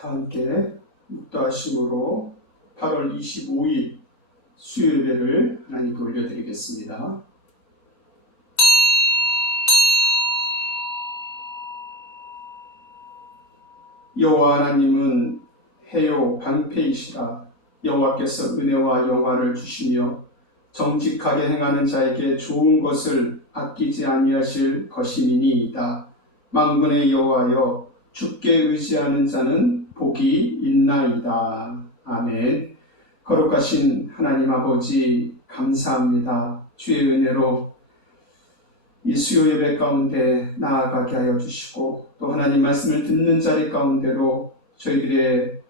다 함께 묵도하심으로 8월 25일 수요예배를 하나님께 올려드리겠습니다. 여호와 하나님은 해요 방패이시라. 여호와께서 은혜와 영화를 주시며 정직하게 행하는 자에게 좋은 것을 아끼지 아니하실 것임이니이다. 만군의 여호와여, 주께 의지하는 자는 복이 있나이다. 아멘. 거룩하신 하나님 아버지, 감사합니다. 주의 은혜로 이 수요 예배 가운데 나아가게 하여 주시고, 또 하나님 말씀을 듣는 자리 가운데로 저희들의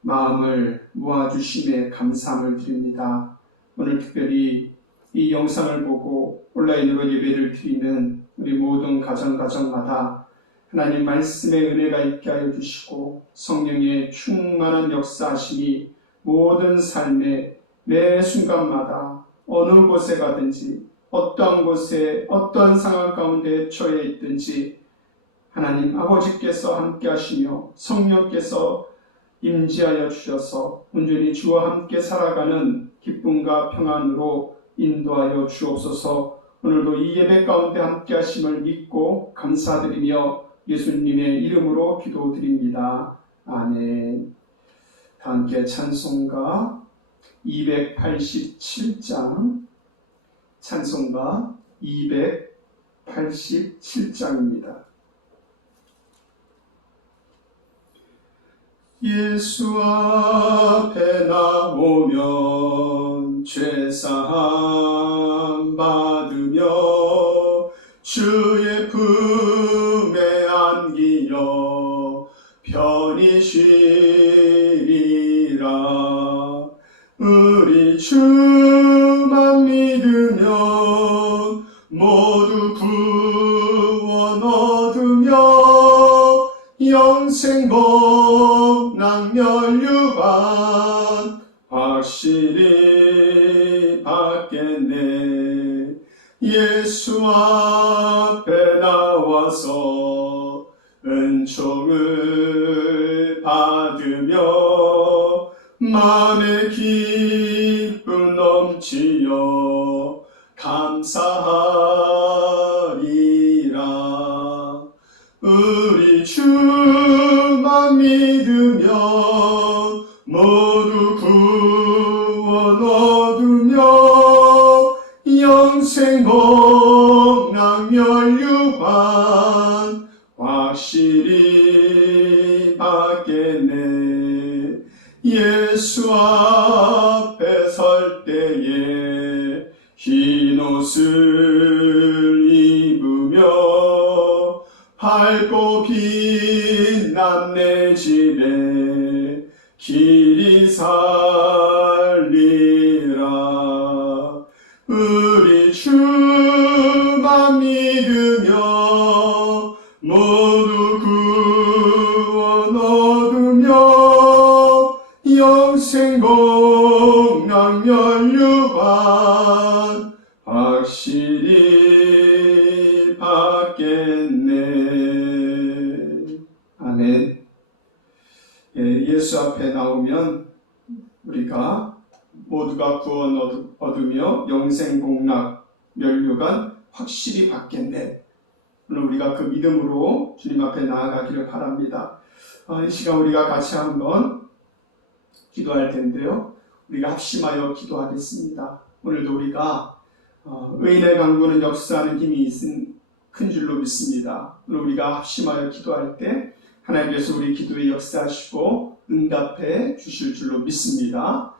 마음을 모아주심에 감사함을 드립니다. 오늘 특별히 이 영상을 보고 온라인으로 예배를 드리는 우리 모든 가정마다 하나님 말씀의 은혜가 있게 하여 주시고, 성령의 충만한 역사하심이 모든 삶의 매 순간마다 어느 곳에 가든지 어떠한 곳에 어떠한 상황 가운데 처해 있든지 하나님 아버지께서 함께 하시며 성령께서 임재하여 주셔서 온전히 주와 함께 살아가는 기쁨과 평안으로 인도하여 주옵소서. 오늘도 이 예배 가운데 함께 하심을 믿고 감사드리며 예수님의 이름으로 기도드립니다. 아멘. 다 함께 찬송가 287장, 찬송가 287장입니다. 예수 앞에 나오면 죄사함 받으며 주의 품에 안기어 편히 쉬리라. 우리 주만 믿으면 모두 구원 얻으며 영생 복락 면류관 확실히 받겠네. 예수 앞에 나와서 은총을 받으며 마음의 기쁨 넘치어 감사하리라. 우리 주만 믿으면 모두 구원 얻으며 영생 복락 면류관 확실히 받겠네. 예수 앞에 설 때에 흰 옷을 입으며 밝고 빛난 내 집에 길이 살리라. 우리 주만 믿으며 모두 구원 얻으며 영생 복락 면류관 확실히 받겠네. 아멘. 예수 앞에 나오면 우리가 모두가 구원 얻으며 영생 복락 면류관 확실히 받겠네. 오늘 우리가 그 믿음으로 주님 앞에 나아가기를 바랍니다. 이 시간 우리가 같이 한번 기도할 텐데요, 우리가 합심하여 기도하겠습니다. 오늘도 우리가 의인의 강구는 역사하는 힘이 있은 큰 줄로 믿습니다. 오늘 우리가 합심하여 기도할 때 하나님께서 우리 기도에 역사하시고 응답해 주실 줄로 믿습니다.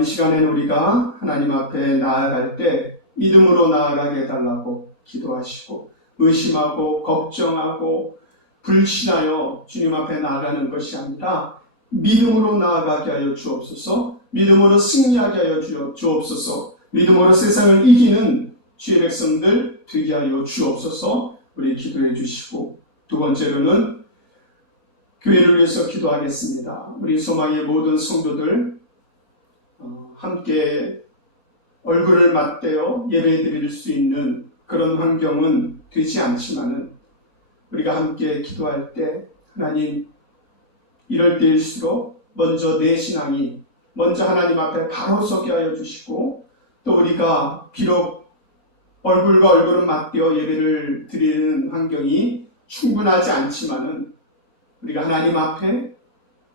이 시간에는 우리가 하나님 앞에 나아갈 때 믿음으로 나아가게 해달라고 기도하시고, 의심하고 걱정하고 불신하여 주님 앞에 나아가는 것이 아니라 믿음으로 나아가게 하여 주옵소서. 믿음으로 승리하게 하여 주옵소서. 믿음으로 세상을 이기는 주의 백성들 되게 하여 주옵소서. 우리 기도해 주시고, 두 번째로는 교회를 위해서 기도하겠습니다. 우리 소망의 모든 성도들 함께 얼굴을 맞대어 예배 드릴 수 있는 그런 환경은 되지 않지만은 우리가 함께 기도할 때 하나님 이럴 때일수록 먼저 내 신앙이 먼저 하나님 앞에 바로 서게 하여 주시고, 또 우리가 비록 얼굴과 얼굴은 맞대어 예배를 드리는 환경이 충분하지 않지만은 우리가 하나님 앞에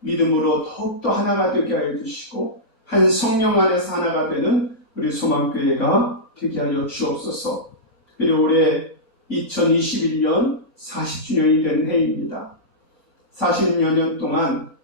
믿음으로 더욱더 하나가 되게 하여 주시고 한 성령 안에서 하나가 되는 우리 소망교회가 되게 하여 주옵소서. 특별히 올해 2021년 40주년이 된 해입니다. 40여 년 동안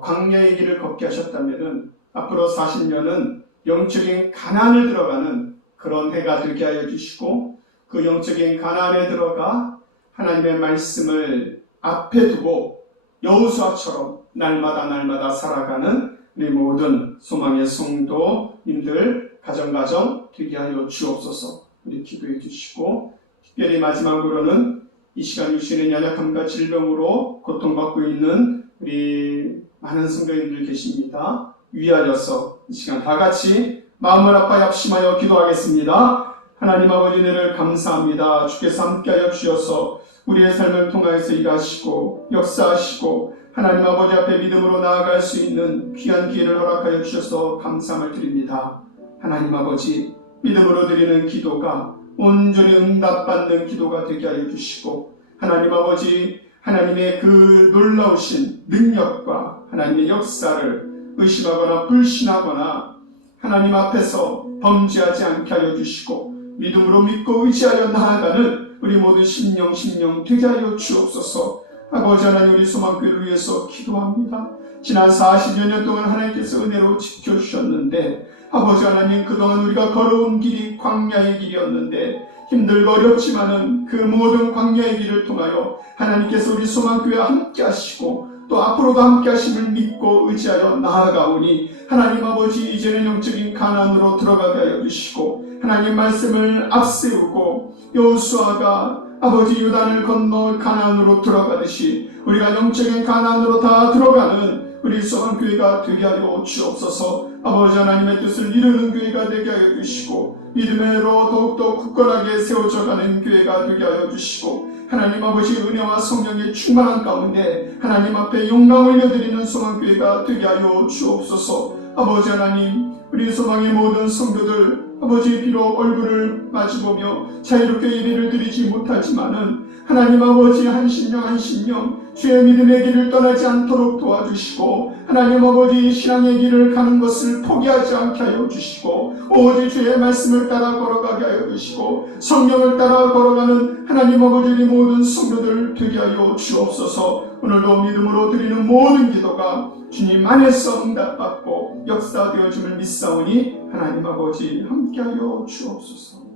광야의 길을 걷게 하셨다면 앞으로 40년은 영적인 가나안을 들어가는 그런 해가 되게 하여 주시고, 그 영적인 가나안에 들어가 하나님의 말씀을 앞에 두고 여호수아처럼 날마다 살아가는 우리 모든 소망의 성도님들 가정가정 되게 하여 주옵소서. 우리 기도해 주시고, 특별히 마지막으로는 이 시간 육신의 연약함과 질병으로 고통받고 있는 우리 많은 성도님들 계십니다. 위하여서 이 시간 다 같이 마음을 아파 합심하여 기도하겠습니다. 하나님 아버지, 은혜를 감사합니다. 주께서 함께하여 주셔서 우리의 삶을 통하여서 일하시고 역사하시고 하나님 아버지 앞에 믿음으로 나아갈 수 있는 귀한 기회를 허락하여 주셔서 감사함을 드립니다. 하나님 아버지, 믿음으로 드리는 기도가 온전히 응답받는 기도가 되게 하여 주시고, 하나님 아버지, 하나님의 그 놀라우신 능력과 하나님의 역사를 의심하거나 불신하거나 하나님 앞에서 범죄하지 않게 하여 주시고, 믿음으로 믿고 의지하여 나아가는 우리 모든 심령 되게 하여 주옵소서. 아버지 하나님, 우리 소망교회를 위해서 기도합니다. 지난 40여 년 동안 하나님께서 은혜로 지켜주셨는데, 아버지 하나님, 그동안 우리가 걸어온 길이 광야의 길이었는데 힘들고 어렵지만은 그 모든 광야의 길을 통하여 하나님께서 우리 소망교회와 함께 하시고 또 앞으로도 함께 하심을 믿고 의지하여 나아가오니, 하나님 아버지, 이제는 영적인 가나안으로 들어가게 하여 주시고 하나님 말씀을 앞세우고 여호수아가 아버지 요단을 건너 가나안으로 들어가듯이 우리가 영적인 가나안으로 다 들어가는 우리 소망교회가 되게 하여 주옵소서. 아버지 하나님의 뜻을 이루는 교회가 되게 하여 주시고 믿음으로 더욱더 굳건하게 세워져가는 교회가 되게 하여 주시고, 하나님 아버지 은혜와 성령의 충만한 가운데 하나님 앞에 영광 올려드리는 소망교회가 되게 하여 주옵소서. 아버지 하나님, 우리 소망의 모든 성도들 아버지, 비록 얼굴을 마주보며 자유롭게 예배를 드리지 못하지만은 하나님 아버지, 한 심령 주의 믿음의 길을 떠나지 않도록 도와주시고, 하나님 아버지, 신앙의 길을 가는 것을 포기하지 않게 하여 주시고 오직 주의 말씀을 따라 걸어가게 하여 주시고 성령을 따라 걸어가는 하나님 아버지, 우리 모든 성도들 되게 하여 주옵소서. 오늘도 믿음으로 드리는 모든 기도가 주님 안에서 응답받고 역사되어짐을 믿사오니 하나님 아버지 함께하여 주옵소서.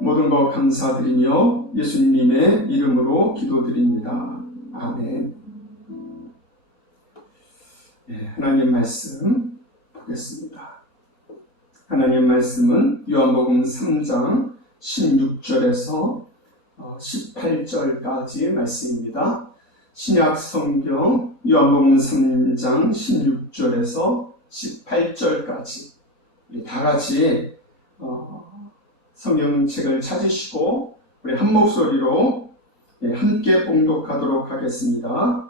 모든 것 감사드리며 예수님의 이름으로 기도드립니다. 아멘. 하나님 말씀 보겠습니다. 하나님 말씀은 요한복음 3장 16절에서 18절까지 말씀입니다. 신약 성경 요한복음 3장 16절에서 18절까지 우리 다 같이 성경책을 찾으시고 우리 한 목소리로 함께 봉독하도록 하겠습니다.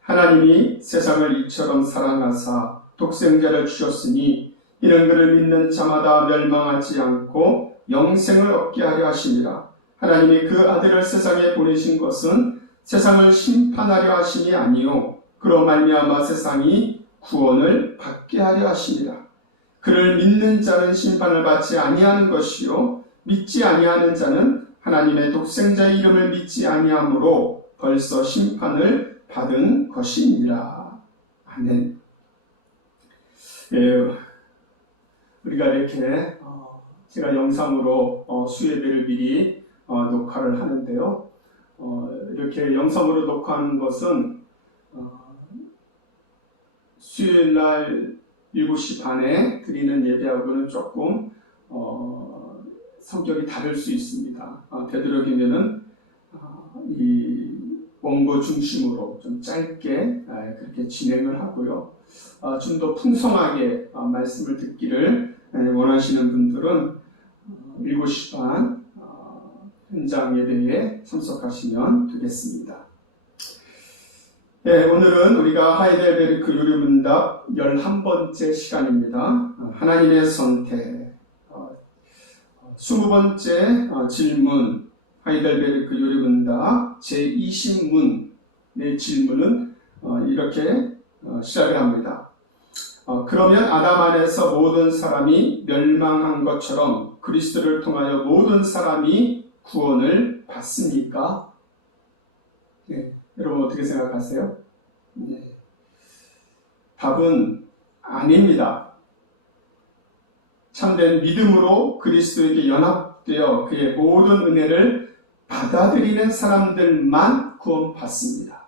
하나님이 세상을 이처럼 사랑하사 독생자를 주셨으니 이는 그를 믿는 자마다 멸망하지 않고 영생을 얻게 하려 하심이라. 하나님이 그 아들을 세상에 보내신 것은 세상을 심판하려 하심이 아니요 그로 말미암아 세상이 구원을 받게 하려 하심이라. 그를 믿는 자는 심판을 받지 아니하는 것이요 믿지 아니하는 자는 하나님의 독생자의 이름을 믿지 아니하므로 벌써 심판을 받은 것이니라. 아멘. 우리가 이렇게 제가 영상으로 수예배를 미리 녹화를 하는데요. 이렇게 영상으로 녹화하는 것은 수요일날 7시 반에 드리는 예배하고는 조금 성격이 다를 수 있습니다. 되도록이면은 이 원고 중심으로 좀 짧게 그렇게 진행을 하고요. 좀 더 풍성하게 말씀을 듣기를 원하시는 분들은 7시 반 현장 예배에 참석하시면 되겠습니다. 네, 오늘은 우리가 하이델베르크 요리문답 11번째 시간입니다. 하나님의 선택. 20번째 질문, 하이델베르크 요리문답 제20문의 질문은 이렇게 시작을 합니다. 그러면 아담 안에서 모든 사람이 멸망한 것처럼 그리스도를 통하여 모든 사람이 구원을 받습니까? 네, 여러분 어떻게 생각하세요? 네. 답은 아닙니다. 참된 믿음으로 그리스도에게 연합되어 그의 모든 은혜를 받아들이는 사람들만 구원받습니다.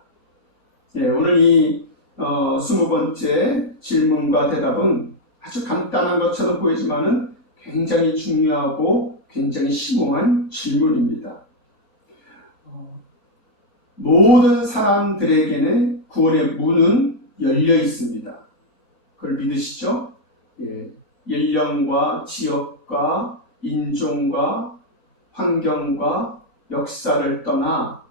예, 오늘 이 20번째 질문과 대답은 아주 간단한 것처럼 보이지만은 굉장히 중요하고 굉장히 심오한 질문입니다. 모든 사람들에게는 구원의 문은 열려 있습니다. 그걸 믿으시죠? 예, 연령과 지역과 인종과 환경과 역사를 떠나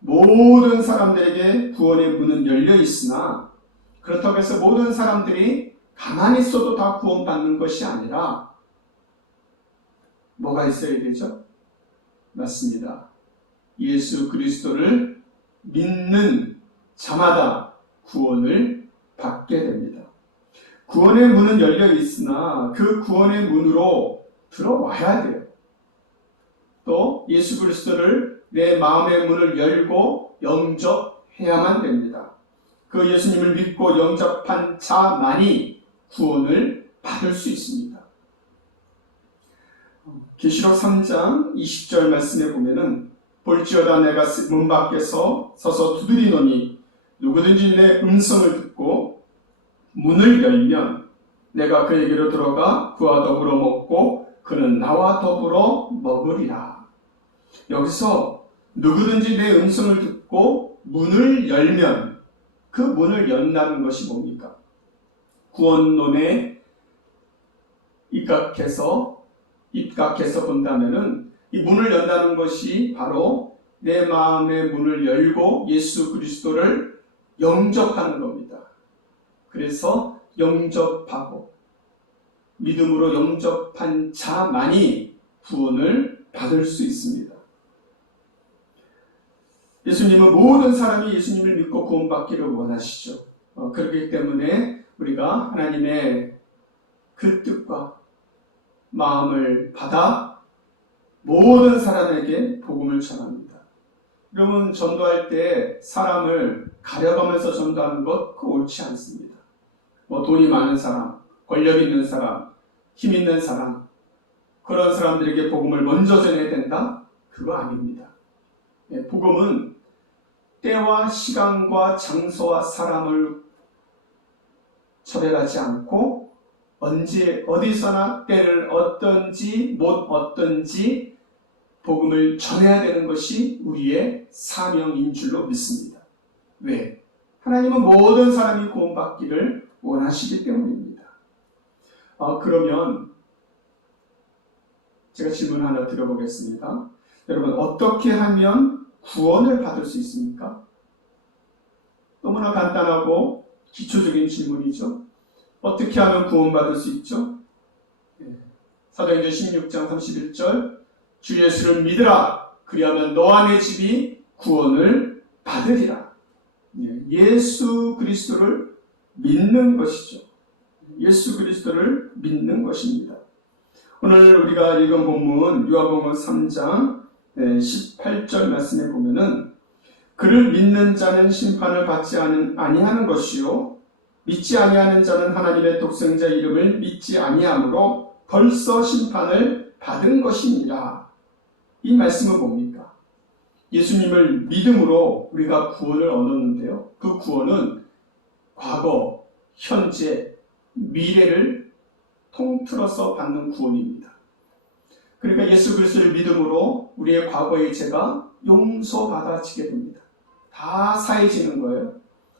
모든 사람들에게 구원의 문은 열려 있으나 그렇다고 해서 모든 사람들이 가만히 있어도 다 구원받는 것이 아니라 뭐가 있어야 되죠? 맞습니다. 예수 그리스도를 믿는 자마다 구원을 받게 됩니다. 구원의 문은 열려 있으나 그 구원의 문으로 들어와야 돼요. 또 예수 그리스도를 내 마음의 문을 열고 영접해야만 됩니다. 그 예수님을 믿고 영접한 자만이 구원을 받을 수 있습니다. 계시록 3장 20절 말씀에 보면은 볼지어다 내가 문 밖에서 서서 두드리노니 누구든지 내 음성을 듣고 문을 열면 내가 그에게로 들어가 그와 더불어 먹고 그는 나와 더불어 먹으리라. 여기서 누구든지 내 음성을 듣고 문을 열면 그 문을 연다는 것이 뭡니까? 구원론에 입각해서 본다면은 이 문을 연다는 것이 바로 내 마음의 문을 열고 예수 그리스도를 영접하는 겁니다. 그래서 영접하고 믿음으로 영접한 자만이 구원을 받을 수 있습니다. 예수님은 모든 사람이 예수님을 믿고 구원받기를 원하시죠. 그렇기 때문에 우리가 하나님의 그 뜻과 마음을 받아 모든 사람에게 복음을 전합니다. 여러분 전도할 때 사람을 가려가면서 전도하는 것 그거 옳지 않습니다. 돈이 많은 사람, 권력 있는 사람, 힘 있는 사람 그런 사람들에게 복음을 먼저 전해야 된다? 그거 아닙니다. 복음은 때와 시간과 장소와 사람을 차별하지 않고 언제 어디서나 때를 얻든지 못 얻든지 복음을 전해야 되는 것이 우리의 사명인 줄로 믿습니다. 왜? 하나님은 모든 사람이 구원받기를 원하시기 때문입니다. 그러면 제가 질문 하나 드려보겠습니다. 여러분 어떻게 하면 구원을 받을 수 있습니까? 너무나 간단하고 기초적인 질문이죠. 어떻게 하면 구원받을 수 있죠? 사도행전 16장 31절 주 예수를 믿으라 그리하면 너와 내 집이 구원을 받으리라. 예수 그리스도를 믿는 것이죠. 예수 그리스도를 믿는 것입니다. 오늘 우리가 읽은 본문 요한복음 3장 18절 말씀에 보면은 그를 믿는 자는 심판을 받지 아니하는 것이요 믿지 아니하는 자는 하나님의 독생자 이름을 믿지 아니하므로 벌써 심판을 받은 것이니라. 이 말씀은 뭡니까? 예수님을 믿음으로 우리가 구원을 얻었는데요. 그 구원은 과거, 현재, 미래를 통틀어서 받는 구원입니다. 그러니까 예수 그리스도를 믿음으로 우리의 과거의 죄가 용서받아지게 됩니다. 다 사해지는 거예요.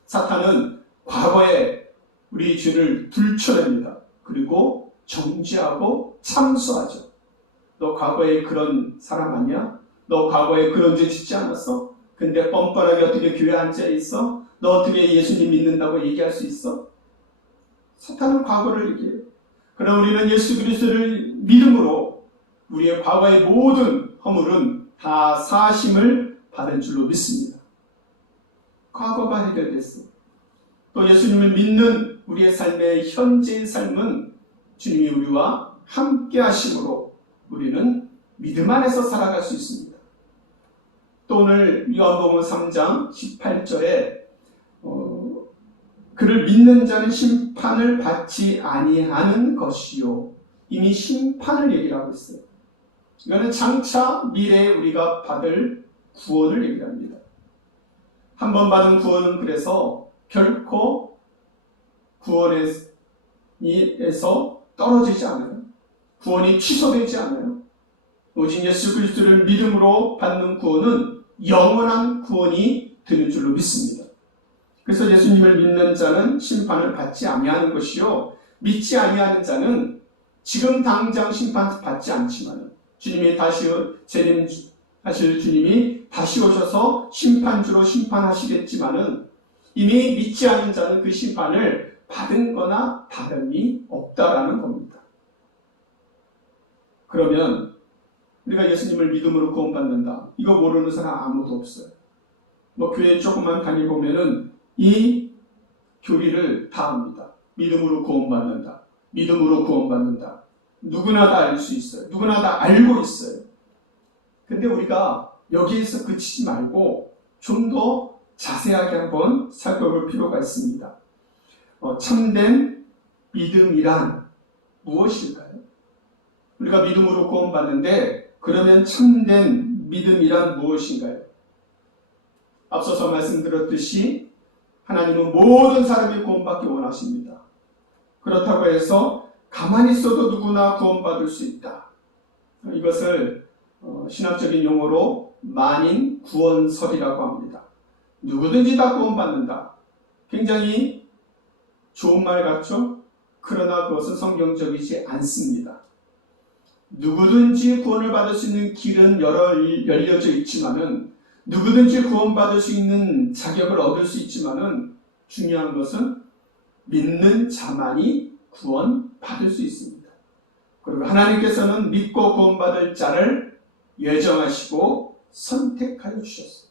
사탄은 과거에 우리 죄를 들춰냅니다. 그리고 정죄하고 참수하죠. 너 과거에 그런 사람 아니야? 너 과거에 그런 죄 짓지 않았어? 근데 뻔뻔하게 어떻게 교회 앉아 있어? 너 어떻게 예수님 믿는다고 얘기할 수 있어? 사탄은 과거를 얘기해요. 그러나 우리는 예수 그리스도를 믿음으로 우리의 과거의 모든 허물은 다 사하심을 받은 줄로 믿습니다. 과거가 해결됐어. 또 예수님을 믿는 우리의 삶의 현재의 삶은 주님이 우리와 함께 하심으로 우리는 믿음 안에서 살아갈 수 있습니다. 또 오늘 요한복음 3장 18절에 그를 믿는 자는 심판을 받지 아니하는 것이요. 이미 심판을 얘기하고 있어요. 이거는 장차 미래에 우리가 받을 구원을 얘기합니다. 한 번 받은 구원은 그래서 결코 구원에서 떨어지지 않아요. 구원이 취소되지 않아요. 오직 예수 그리스도를 믿음으로 받는 구원은 영원한 구원이 되는 줄로 믿습니다. 그래서 예수님을 믿는 자는 심판을 받지 아니하는 것이요, 믿지 아니하는 자는 지금 당장 심판받지 않지만 주님이 재림하실 주님이 다시 오셔서 심판주로 심판하시겠지만은 이미 믿지 않는 자는 그 심판을 받은 거나 다름이 없다라는 겁니다. 그러면 우리가 예수님을 믿음으로 구원받는다, 이거 모르는 사람 아무도 없어요. 교회 조금만 다니보면은 이 교리를 다 압니다. 믿음으로 구원받는다, 믿음으로 구원받는다. 누구나 다 알 수 있어요. 누구나 다 알고 있어요. 근데 우리가 여기에서 그치지 말고 좀 더 자세하게 한번 살펴볼 필요가 있습니다. 참된 믿음이란 무엇일까요? 우리가 믿음으로 구원받는데 그러면 참된 믿음이란 무엇인가요? 앞서서 말씀드렸듯이 하나님은 모든 사람이 구원받기 원하십니다. 그렇다고 해서 가만히 있어도 누구나 구원받을 수 있다. 이것을 신학적인 용어로 만인 구원설이라고 합니다. 누구든지 다 구원받는다. 굉장히 좋은 말 같죠? 그러나 그것은 성경적이지 않습니다. 누구든지 구원을 받을 수 있는 길은 열려져 있지만은, 누구든지 구원받을 수 있는 자격을 얻을 수 있지만은, 중요한 것은 믿는 자만이 구원받을 수 있습니다. 그리고 하나님께서는 믿고 구원받을 자를 예정하시고 선택하여 주셨어요.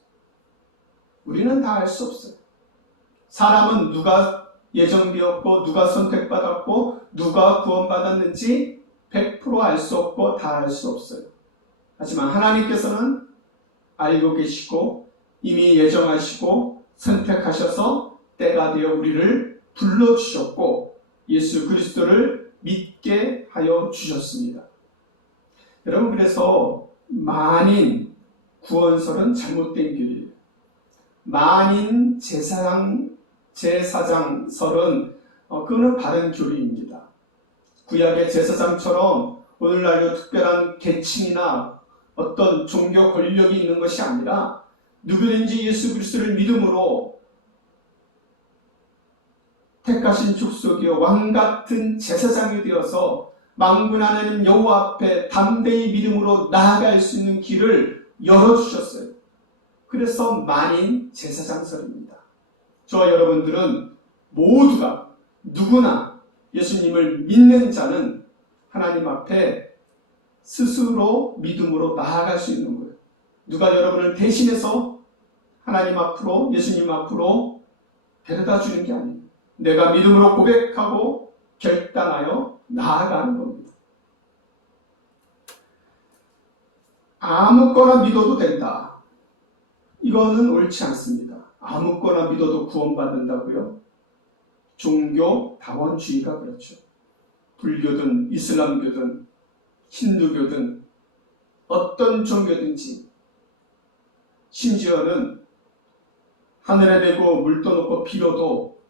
우리는 다 알 수 없어요. 사람은 누가 예정되었고 누가 선택받았고 누가 구원받았는지 100% 알 수 없고 다 알 수 없어요. 하지만 하나님께서는 알고 계시고 이미 예정하시고 선택하셔서 때가 되어 우리를 불러주셨고 예수 그리스도를 믿게 하여 주셨습니다. 여러분, 그래서 만인 구원설은 잘못된 길이에요. 만인 제사장설은 그거는 바른 교리입니다. 구약의 제사장처럼 오늘날도 특별한 계층이나 어떤 종교 권력이 있는 것이 아니라 누구든지 예수 그리스도를 믿음으로 택하신 족속이요 왕같은 제사장이 되어서 만군 하나님 여호와 앞에 담대히 믿음으로 나아갈 수 있는 길을 열어주셨어요. 그래서 만인 제사장설입니다. 저와 여러분들은 모두가 누구나 예수님을 믿는 자는 하나님 앞에 스스로 믿음으로 나아갈 수 있는 거예요. 누가 여러분을 대신해서 하나님 앞으로, 예수님 앞으로 데려다 주는 게 아니에요. 내가 믿음으로 고백하고 결단하여 나아가는 겁니다. 아무거나 믿어도 된다. 이거는 옳지 않습니다. 아무거나 믿어도 구원받는다고요? 종교 다원주의가 그렇죠. 불교든 이슬람교든 힌두교든 어떤 종교든지, 심지어는 하늘에 대고 물 떠놓고 빌어도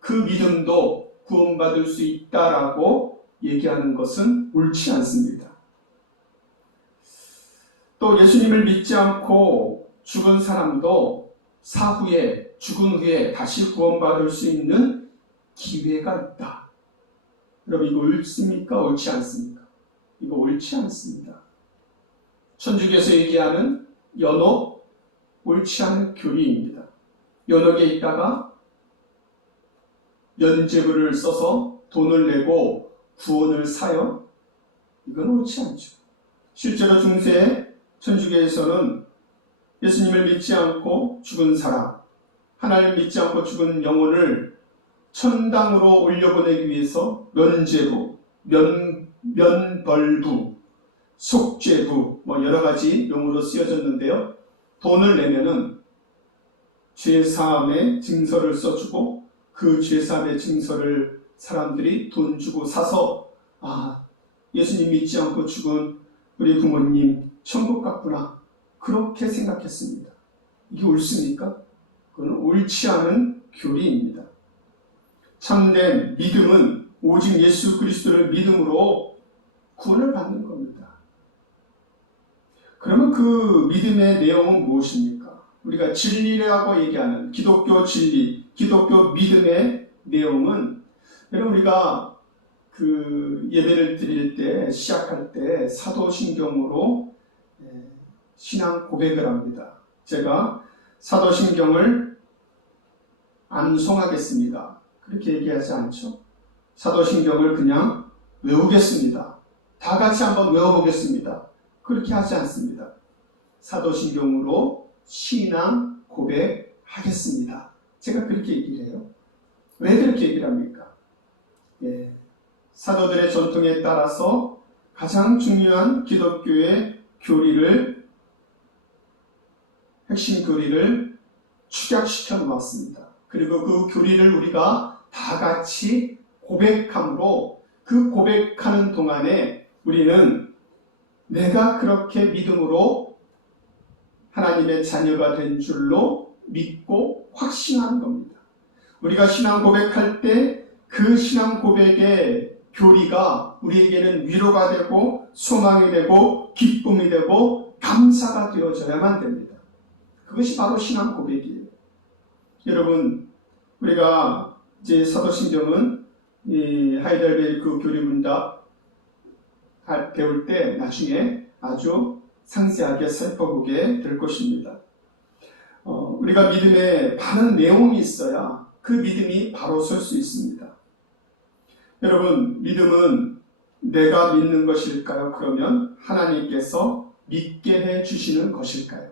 그 믿음도 구원받을 수 있다라고 얘기하는 것은 옳지 않습니다. 또 예수님을 믿지 않고 죽은 사람도 사후에, 죽은 후에 다시 구원받을 수 있는 기회가 있다. 여러분, 이거 옳습니까? 옳지 않습니까? 이거 옳지 않습니다. 천주교에서 얘기하는 연옥 옳지 않은 교리입니다. 연옥에 있다가 면죄부를 써서 돈을 내고 구원을 사요? 이건 옳지 않죠. 실제로 중세 천주교에서는 예수님을 믿지 않고 죽은 사람, 하나님을 믿지 않고 죽은 영혼을 천당으로 올려보내기 위해서 면죄부, 면벌부, 속죄부, 여러 가지 용어로 쓰여졌는데요. 돈을 내면은 죄사함의 증서를 써주고 그 죄사함의 증서를 사람들이 돈 주고 사서 예수님 믿지 않고 죽은 우리 부모님 천국 갔구나, 그렇게 생각했습니다. 이게 옳습니까? 그건 옳지 않은 교리입니다. 참된 믿음은 오직 예수 그리스도를 믿음으로 구원을 받는 겁니다. 그러면 그 믿음의 내용은 무엇입니까? 우리가 진리라고 얘기하는 기독교 진리, 기독교 믿음의 내용은, 여러분 우리가 그 예배를 드릴 때, 시작할 때 사도신경으로 신앙 고백을 합니다. 제가 사도신경을 암송하겠습니다, 그렇게 얘기하지 않죠. 사도신경을 그냥 외우겠습니다, 다 같이 한번 외워보겠습니다, 그렇게 하지 않습니다. 사도신경으로 신앙 고백하겠습니다, 제가 그렇게 얘기를 해요. 왜 그렇게 얘기를 합니까? 사도들의 전통에 따라서 가장 중요한 기독교의 교리를, 핵심 교리를 축약시켜 놓았습니다. 그리고 그 교리를 우리가 다 같이 고백함으로, 그 고백하는 동안에 우리는 내가 그렇게 믿음으로 하나님의 자녀가 된 줄로 믿고 확신하는 겁니다. 우리가 신앙 고백할 때 그 신앙 고백의 교리가 우리에게는 위로가 되고 소망이 되고 기쁨이 되고 감사가 되어져야만 됩니다. 그것이 바로 신앙 고백이에요. 여러분, 우리가 이제 사도신경은 이 하이델베르크 교리문답 배울 때 나중에 아주 상세하게 살펴보게 될 것입니다. 우리가 믿음에 바른 내용이 있어야 그 믿음이 바로 설 수 있습니다. 여러분, 믿음은 내가 믿는 것일까요? 그러면 하나님께서 믿게 해 주시는 것일까요?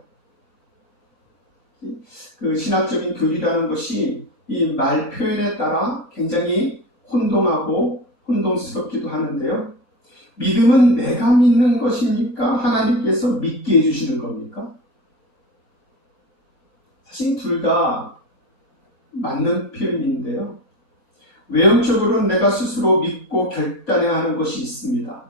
그 신학적인 교리라는 것이 이 말 표현에 따라 굉장히 혼동하고 혼동스럽기도 하는데요. 믿음은 내가 믿는 것입니까? 하나님께서 믿게 해주시는 겁니까? 사실 둘 다 맞는 표현인데요. 외형적으로는 내가 스스로 믿고 결단해야 하는 것이 있습니다.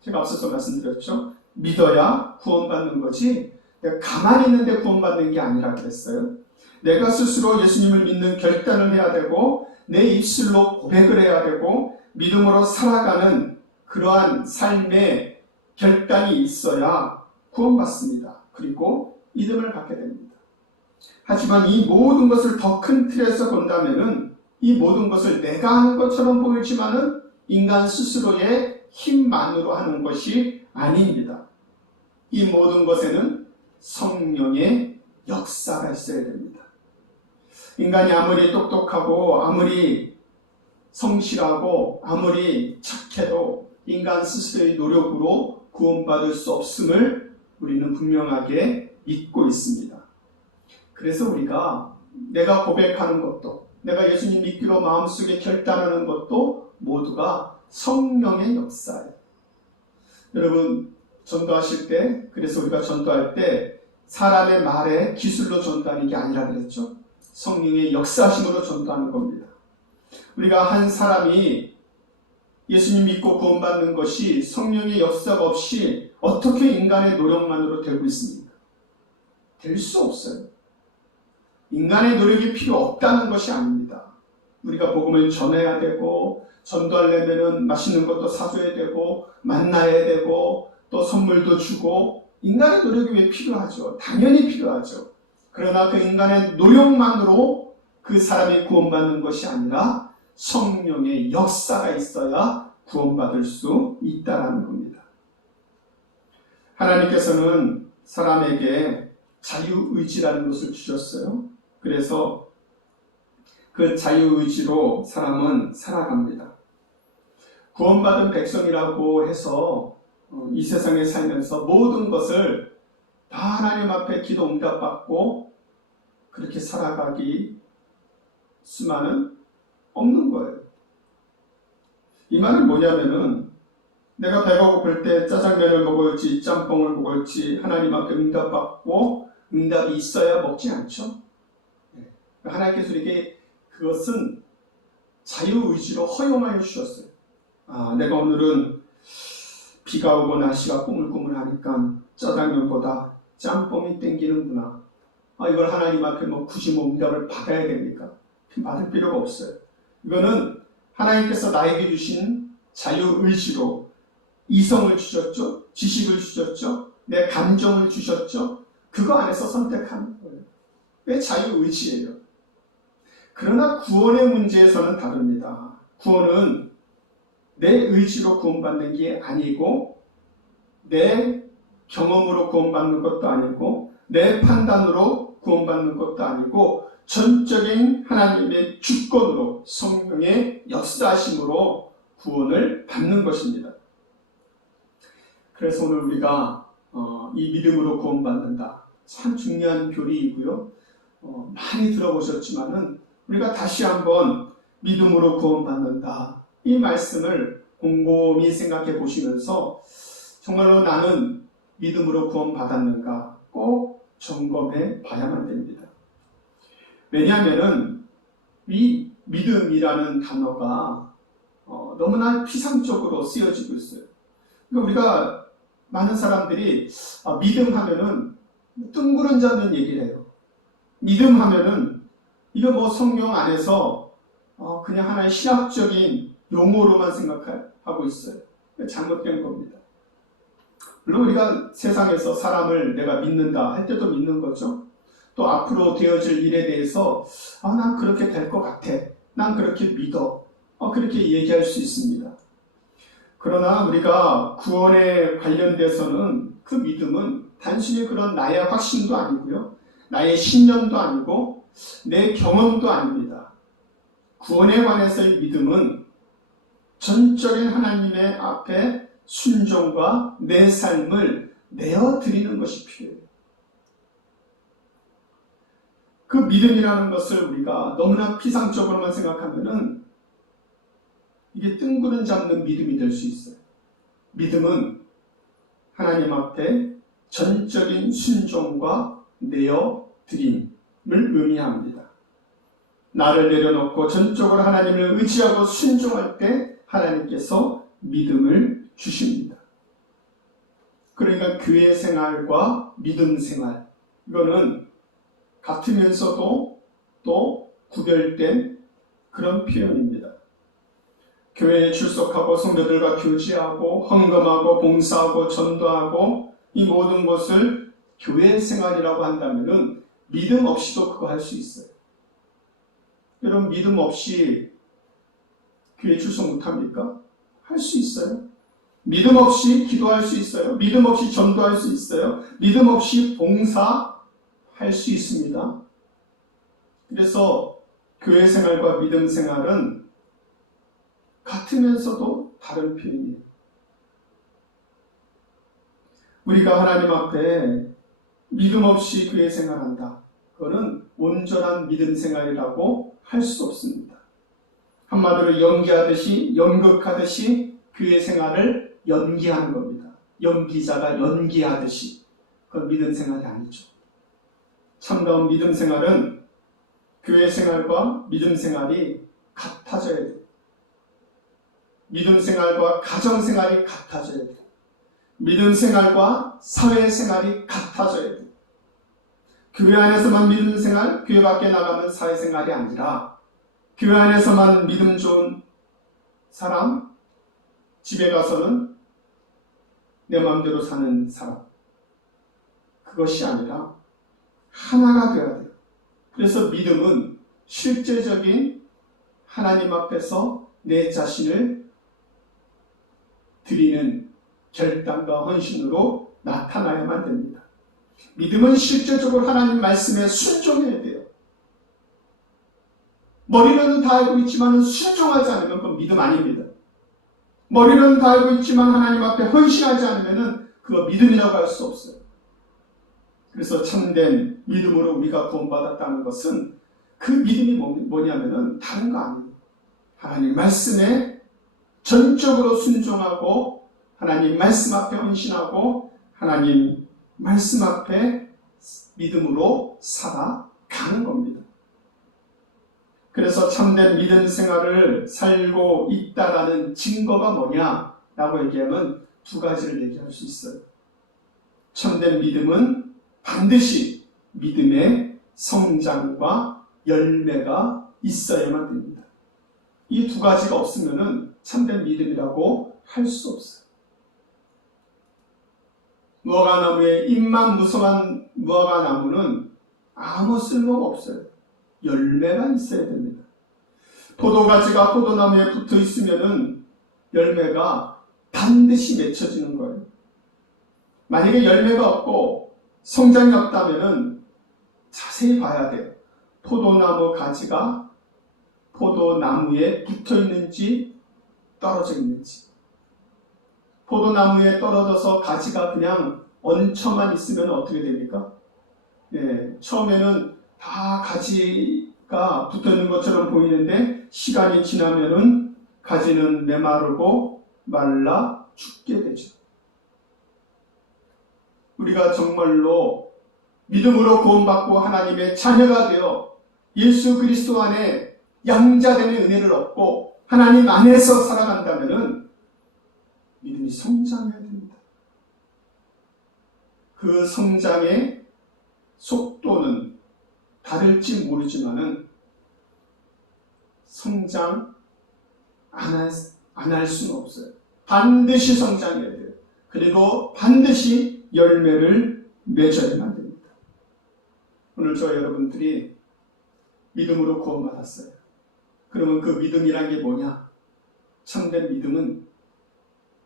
제가 앞서서 말씀드렸죠. 믿어야 구원받는 거지 내가 가만히 있는데 구원받는 게 아니라 그랬어요. 내가 스스로 예수님을 믿는 결단을 해야 되고 내 입술로 고백을 해야 되고 믿음으로 살아가는 그러한 삶의 결단이 있어야 구원받습니다. 그리고 믿음을 갖게 됩니다. 하지만 이 모든 것을 더 큰 틀에서 본다면은 이 모든 것을 내가 하는 것처럼 보이지만은 인간 스스로의 힘만으로 하는 것이 아닙니다. 이 모든 것에는 성령의 역사가 있어야 됩니다. 인간이 아무리 똑똑하고 아무리 성실하고 아무리 착해도 인간 스스로의 노력으로 구원받을 수 없음을 우리는 분명하게 믿고 있습니다. 그래서 우리가 내가 고백하는 것도, 내가 예수님 믿기로 마음속에 결단하는 것도 모두가 성령의 역사예요. 여러분, 전도하실 때, 그래서 우리가 전도할 때 사람의 말에 기술로 전도하는 게 아니라 그랬죠. 성령의 역사심으로 전도하는 겁니다. 우리가 한 사람이 예수님 믿고 구원받는 것이 성령의 역사가 없이 어떻게 인간의 노력만으로 되고 있습니까? 될 수 없어요. 인간의 노력이 필요 없다는 것이 아닙니다. 우리가 복음을 전해야 되고 전도하려면 맛있는 것도 사줘야 되고 만나야 되고 또 선물도 주고 인간의 노력이 왜 필요하죠? 당연히 필요하죠. 그러나 그 인간의 노력만으로 그 사람이 구원받는 것이 아니라 성령의 역사가 있어야 구원받을 수 있다는 겁니다. 하나님께서는 사람에게 자유의지라는 것을 주셨어요. 그래서 그 자유의지로 사람은 살아갑니다. 구원받은 백성이라고 해서 이 세상에 살면서 모든 것을 다 하나님 앞에 기도 응답받고 그렇게 살아가기 수만은 없는 거예요. 이 말은 뭐냐면은 내가 배가 고플 때 짜장면을 먹을지 짬뽕을 먹을지 하나님 앞에 응답받고 응답이 있어야 먹지 않죠. 하나님께서 우리에게 그것은 자유의지로 허용하여 주셨어요. 내가 오늘은 비가 오고 날씨가 꾸물꾸물하니까 짜장면보다 짬뽕이 땡기는구나. 이걸 하나님 앞에 굳이 응답을 받아야 됩니까? 받을 필요가 없어요. 이거는 하나님께서 나에게 주신 자유의지로 이성을 주셨죠. 지식을 주셨죠. 내 감정을 주셨죠. 그거 안에서 선택하는 거예요. 왜 자유의지예요? 그러나 구원의 문제에서는 다릅니다. 구원은 내 의지로 구원받는 게 아니고 내 경험으로 구원받는 것도 아니고 내 판단으로 구원받는 것도 아니고 전적인 하나님의 주권으로 성령의 역사하심으로 구원을 받는 것입니다. 그래서 오늘 우리가 이 믿음으로 구원받는다. 참 중요한 교리이고요. 많이 들어보셨지만은 우리가 다시 한번 믿음으로 구원받는다. 이 말씀을 곰곰이 생각해 보시면서 정말로 나는 믿음으로 구원받았는가 꼭 점검해 봐야만 됩니다. 왜냐하면은 이 믿음이라는 단어가 너무나 피상적으로 쓰여지고 있어요. 그러니까 우리가 많은 사람들이 믿음하면은 뜬구름 잡는 얘기를 해요. 믿음하면은 이거 성경 안에서 그냥 하나의 신학적인 용어로만 생각하고 있어요. 잘못된 겁니다. 물론 우리가 세상에서 사람을 내가 믿는다 할 때도 믿는 거죠. 또 앞으로 되어질 일에 대해서 난 그렇게 될 것 같아. 난 그렇게 믿어. 그렇게 얘기할 수 있습니다. 그러나 우리가 구원에 관련돼서는 그 믿음은 단순히 그런 나의 확신도 아니고요. 나의 신념도 아니고 내 경험도 아닙니다. 구원에 관해서의 믿음은 전적인 하나님의 앞에 순종과 내 삶을 내어드리는 것이 필요해요. 그 믿음이라는 것을 우리가 너무나 피상적으로만 생각하면은 이게 뜬구름 잡는 믿음이 될 수 있어요. 믿음은 하나님 앞에 전적인 순종과 내어드림을 의미합니다. 나를 내려놓고 전적으로 하나님을 의지하고 순종할 때 하나님께서 믿음을 주십니다. 그러니까 교회 생활과 믿음 생활, 이거는 같으면서도 또 구별된 그런 표현입니다. 교회에 출석하고 성도들과 교제하고 헌금하고 봉사하고 전도하고 이 모든 것을 교회 생활이라고 한다면 믿음 없이도 그거 할 수 있어요. 여러분 믿음 없이 교회 출석 못합니까? 할 수 있어요. 믿음 없이 기도할 수 있어요. 믿음 없이 전도할 수 있어요. 믿음 없이 봉사할 수 있습니다. 그래서 교회 생활과 믿음 생활은 같으면서도 다른 표현이에요. 우리가 하나님 앞에 믿음 없이 교회 생활한다. 그거는 온전한 믿음 생활이라고 할 수 없습니다. 한마디로 연극하듯이 교회 생활을 연기하는 겁니다. 연기자가 연기하듯이. 그건 믿음 생활이 아니죠. 참다운 믿음 생활은 교회 생활과 믿음 생활이 같아져야 돼요. 믿음 생활과 가정 생활이 같아져야 돼요. 믿음 생활과 사회 생활이 같아져야 돼요. 교회 안에서만 믿음 생활, 교회 밖에 나가면 사회 생활이 아니라 교회 안에서만 믿음 좋은 사람, 집에 가서는 내 마음대로 사는 사람. 그것이 아니라 하나가 되어야 돼요. 그래서 믿음은 실제적인 하나님 앞에서 내 자신을 드리는 결단과 헌신으로 나타나야만 됩니다. 믿음은 실제적으로 하나님 말씀에 순종해야 돼요. 머리로는 다 알고 있지만 순종하지 않으면 그건 믿음 아닙니다. 머리로는 다 알고 있지만 하나님 앞에 헌신하지 않으면 그거 믿음이라고 할 수 없어요. 그래서 참된 믿음으로 우리가 구원받았다는 것은 그 믿음이 뭐냐면은 다른 거 아니에요. 하나님 말씀에 전적으로 순종하고 하나님 말씀 앞에 헌신하고 하나님 말씀 앞에 믿음으로 살아가는 겁니다. 그래서 참된 믿음 생활을 살고 있다라는 증거가 뭐냐라고 얘기하면 두 가지를 얘기할 수 있어요. 참된 믿음은 반드시 믿음의 성장과 열매가 있어야만 됩니다. 이 두 가지가 없으면 참된 믿음이라고 할 수 없어요. 무화과나무에 잎만 무성한 무화과나무는 아무 쓸모가 없어요. 열매가 있어야 됩니다. 포도가지가 포도나무에 붙어 있으면 열매가 반드시 맺혀지는 거예요. 만약에 열매가 없고 성장이 없다면 자세히 봐야 돼요. 포도나무 가지가 포도나무에 붙어 있는지 떨어져 있는지. 포도나무에 떨어져서 가지가 그냥 얹혀만 있으면 어떻게 됩니까? 처음에는 다 가지가 붙어 있는 것처럼 보이는데 시간이 지나면은 가지는 메마르고 말라 죽게 되죠. 우리가 정말로 믿음으로 구원받고 하나님의 자녀가 되어 예수 그리스도 안에 양자되는 은혜를 얻고 하나님 안에서 살아간다면 믿음이 성장해야 됩니다. 그 성장의 속도는 다를지 모르지만은 성장 안 할 수는 없어요. 반드시 성장해야 돼요. 그리고 반드시 열매를 맺어야만 됩니다. 오늘 저 여러분들이 믿음으로 구원받았어요. 그러면 그 믿음이란 게 뭐냐? 참된 믿음은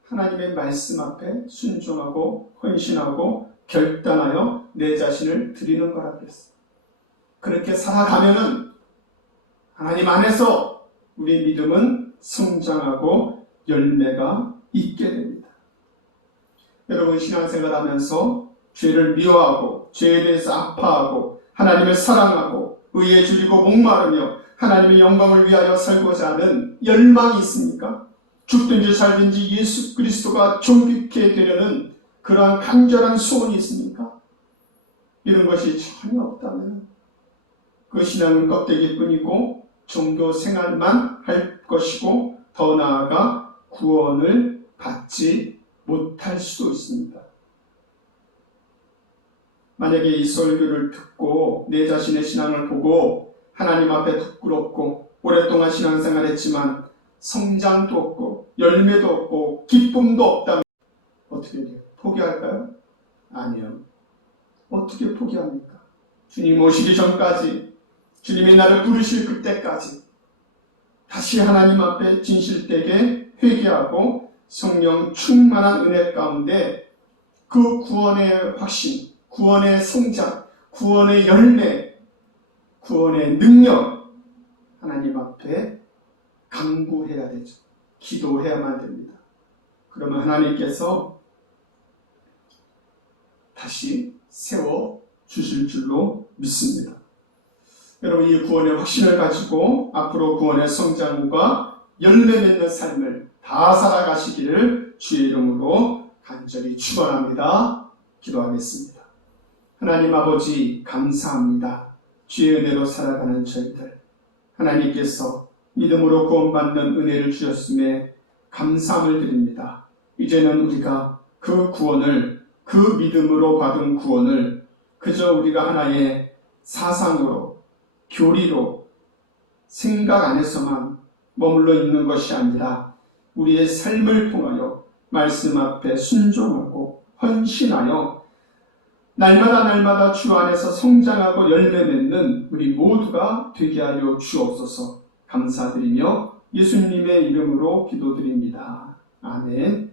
하나님의 말씀 앞에 순종하고 헌신하고 결단하여 내 자신을 드리는 거라 그랬어요. 그렇게 살아가면은 하나님 안에서 우리 믿음은 성장하고 열매가 있게 됩니다. 여러분 신앙생활하면서 죄를 미워하고 죄에 대해서 아파하고 하나님을 사랑하고 의에 줄이고 목마르며 하나님의 영광을 위하여 살고자 하는 열망이 있습니까? 죽든지 살든지 예수 그리스도가 존귀케 되려는 그러한 간절한 소원이 있습니까? 이런 것이 전혀 없다면 그 신앙은 껍데기뿐이고 종교 생활만 할 것이고 더 나아가 구원을 받지 못할 수도 있습니다. 만약에 이 설교를 듣고 내 자신의 신앙을 보고 하나님 앞에 부끄럽고 오랫동안 신앙생활했지만 성장도 없고 열매도 없고 기쁨도 없다면 어떻게 돼요? 포기할까요? 아니요. 어떻게 포기합니까? 주님 오시기 전까지 주님이 나를 부르실 그때까지 다시 하나님 앞에 진실되게 회개하고 성령 충만한 은혜 가운데 그 구원의 확신, 구원의 성장, 구원의 열매, 구원의 능력 하나님 앞에 간구해야 되죠. 기도해야만 됩니다. 그러면 하나님께서 다시 세워 주실 줄로 믿습니다. 여러분 이 구원의 확신을 가지고 앞으로 구원의 성장과 열매 맺는 삶을 다 살아가시기를 주의 이름으로 간절히 축원합니다. 기도하겠습니다. 하나님 아버지 감사합니다. 주의 은혜로 살아가는 저희들 하나님께서 믿음으로 구원받는 은혜를 주셨음에 감사함을 드립니다. 이제는 우리가 그 구원을 그 믿음으로 받은 구원을 그저 우리가 하나의 사상으로 교리로 생각 안에서만 머물러 있는 것이 아니라 우리의 삶을 통하여 말씀 앞에 순종하고 헌신하여 날마다 주 안에서 성장하고 열매 맺는 우리 모두가 되게 하여 주옵소서. 감사드리며 예수님의 이름으로 기도드립니다. 아멘.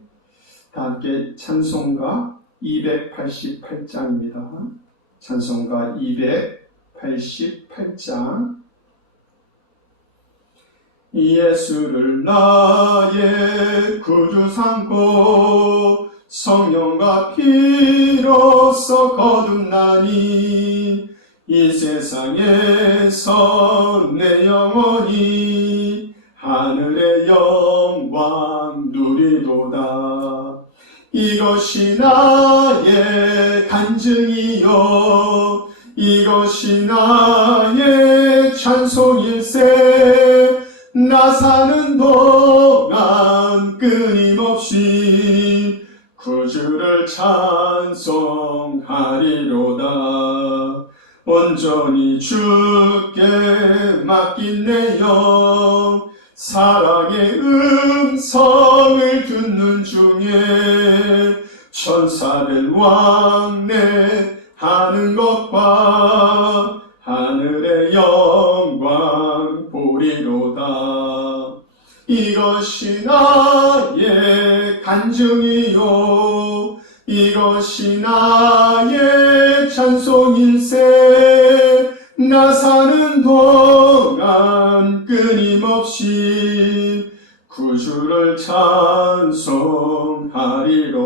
다 함께 찬송가 288장입니다. 찬송가 288장. 예수를 나의 구주 삼고 성령과 피로써 거듭나니 이 세상에서 내 영혼이 하늘의 영광 누리도다. 이것이 나의 간증이요 이것이 나의 찬송일세. 나 사는 동안 끊임없이 구주를 찬송하리로다. 온전히 주께 맡긴 내 영 사랑의 음성을 듣는 중에 천사들 왕래하는 것과 하늘의 영광 보리로다. 이것이 나의 간증이요 이것이 나의 찬송일세. 나 사는 동안 끊임없이 구주를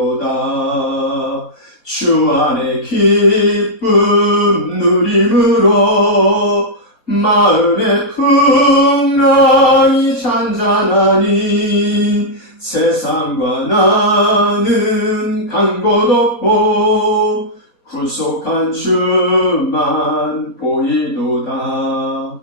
찬송하리로다. 주 안에 기쁨 누림으로 마음의 풍랑이 잔잔하니 세상과 나는 간 곳 없고 구속한 주만 보이도다.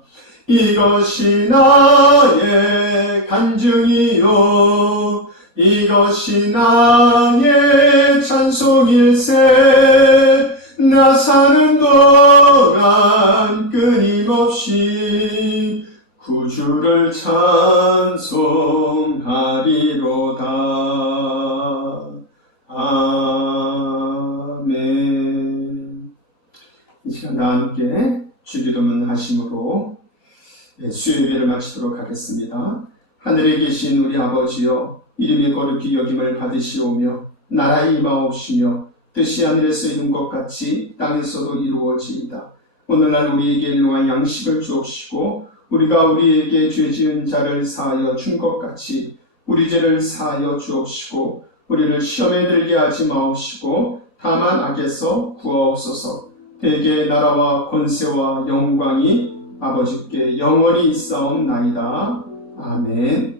이것이 나의 간증이요 이것이 나의 찬송일세. 나 사는 동안 끊임없이 구주를 찬송하리로다. 아멘. 이 시간 다 함께 주기도문 하심으로 수요예배를 마치도록 하겠습니다. 하늘에 계신 우리 아버지여, 이름이 거룩히 여김을 받으시오며 나라의 임하옵시며 뜻이 하늘에서 이룬 것 같이 땅에서도 이루어지이다. 오늘날 우리에게 일용할 양식을 주옵시고 우리가 우리에게 죄 지은 자를 사하여 준 것 같이 우리 죄를 사하여 주옵시고 우리를 시험에 들게 하지 마옵시고 다만 악에서 구하옵소서. 대개 나라와 권세와 영광이 아버지께 영원히 있사옵나이다. 아멘.